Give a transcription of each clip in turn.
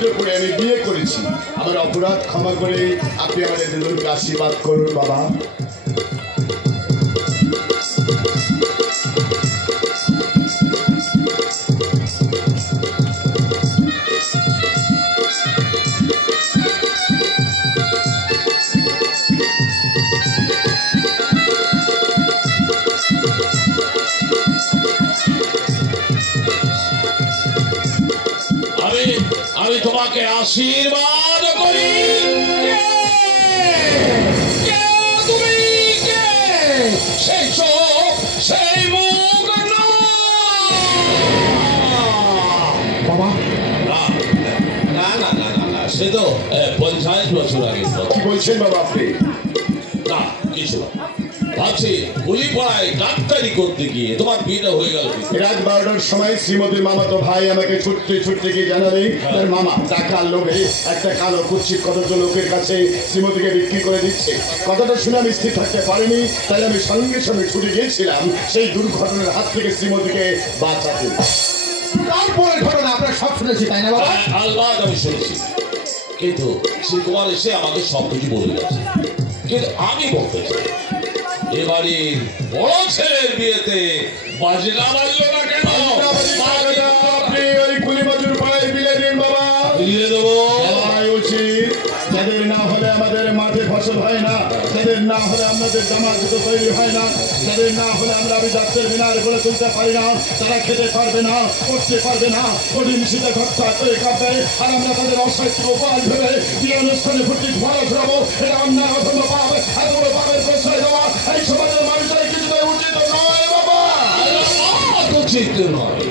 কষ্ট করে আমি বিয়ে করেছি। আমার অপরাধ ক্ষমা করে আপনি আমাদের দুজনকে আশীর্বাদ করুন বাবা। আমি তোমাকে আশীর্বাদ করি। তুমি কে? সেই চোখ, সেই মুখ বাবা। না না না না না, সে তো 50 বছর আগে। কি বলছেন বাবা আপনি? না কিছু না, ভাবছি কুলিপাড়ায় ডাক্তারি করতে গিয়ে তোমার বিয়েটা হয়ে গেল। রাত 12টার সময় শ্রীমতীর মামাতো ভাই আমাকে ছুটতে ছুটতে গিয়ে জানালে তার মামা টাকার লোভে একটা কালো কুচ্ছিত কতজন লোকের কাছে শ্রীমতীকে বিক্রি করে দিচ্ছে। কথাটা শুনে আমি স্থির থাকতে পারিনি, তাই আমি সঙ্গে সঙ্গে ছুটে গিয়েছিলাম সেই দুর্ঘটনার হাত থেকে শ্রীমতীকে বাঁচাতে। তারপরে ঘটনা আমরা সব শুনেছি, তাই না বাবা? আলবাদ আমি শুনেছি, কিন্তু সে তোমার এসে আমাকে সব কিছু বলে গেছে। কিন্তু আমি বলতে চাই, এবারে বড় ছেলের বিয়েতে বাজনা বাজলো না কেন? আপনি ওই কুলিবাজুর পাড়ায় বিলে দিন বাবা। বিলিয়ে দেবো উচিত। যাদের না হলে আমাদের মাঠে ফসল হয় না, যাদের না হলে আমাদের জামা জুতো তৈরি হয় না, যাদের না হলে আমরা যাত্রের মিনার গড়ে তুলতে পারি না, তারা খেতে পারবে না, করতে পারবে না, কঠিন শীতে ঘটটা করে কাঁপবে, আর আমরা তাদের অসাহিত্য উপায় ভেবে বিয়ে অনুষ্ঠানে ভর্তি ধোয়া ঘুরাবো। এটা অন্যায় অধর্ম পাপ, এত বড় পাপের প্রশ্রয় দেওয়া এই সমাজের মানুষের কিছুতেই উচিত নয় বাবা। উচিত নয়,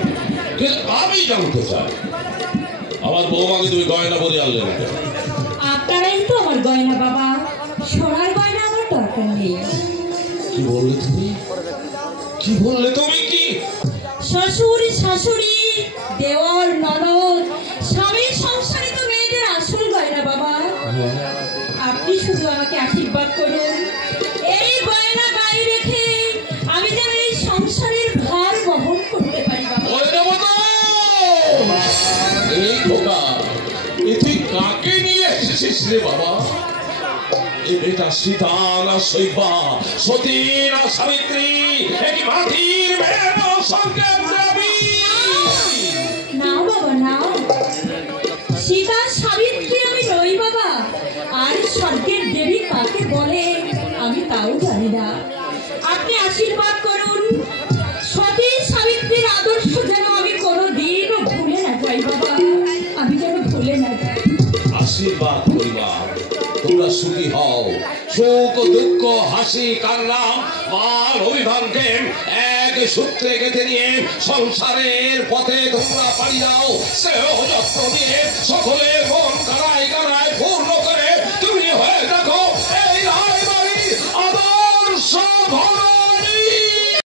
কিন্তু আমি জানতে চাই, আমার বৌমাকে তুমি গয়না বলে আনলে না কেন? আপনারাই তো আমার গয়না বাবা, সোনার গয়না আমার দরকার নেই। কি বললে তুমি? কি বললে তুমি? কি শ্বশুর শাশুড়ি দেওর ননদ স্বামীর সংসারে তো মেয়েদের আসল গয়না বাবা। আপনি শুধু আমাকে আশীর্বাদ করুন, এই গয়না গায়ে রেখে আমি যেন এই সংসারের ভার বহন করতে পারি বাবা। এই খোকা, এ তুই কাকে নিয়ে এসেছিস রে বাবা? এ বেটা সীতা না শৈবা, সতী না সাবিত্রী, একই মাটির মেয়ে না সংকেত দেবী? না বাবা না, সীতা সাবিত্রী আমি নই বাবা, আর স্বর্গের দেবী কাকে বলে আমি তাও জানি না। আপনি আশীর্বাদ করুন, সতী সাবিত্রীর আদর্শ যেন আমি কোনোদিনও ভুলে না যাই বাবা, আমি যেন ভুলে না যাই। আশীর্বাদ পরিবার, তোমরা সুখী হও, সুখ দুঃখ হাসি কান্না মান অভিমানকে এক সূত্রে গেঁথে নিয়ে সংসারের পথে তোমরা পাড়ি দাও। স্নেহ যত্ন দিয়ে সকলের মন কানায় কানায়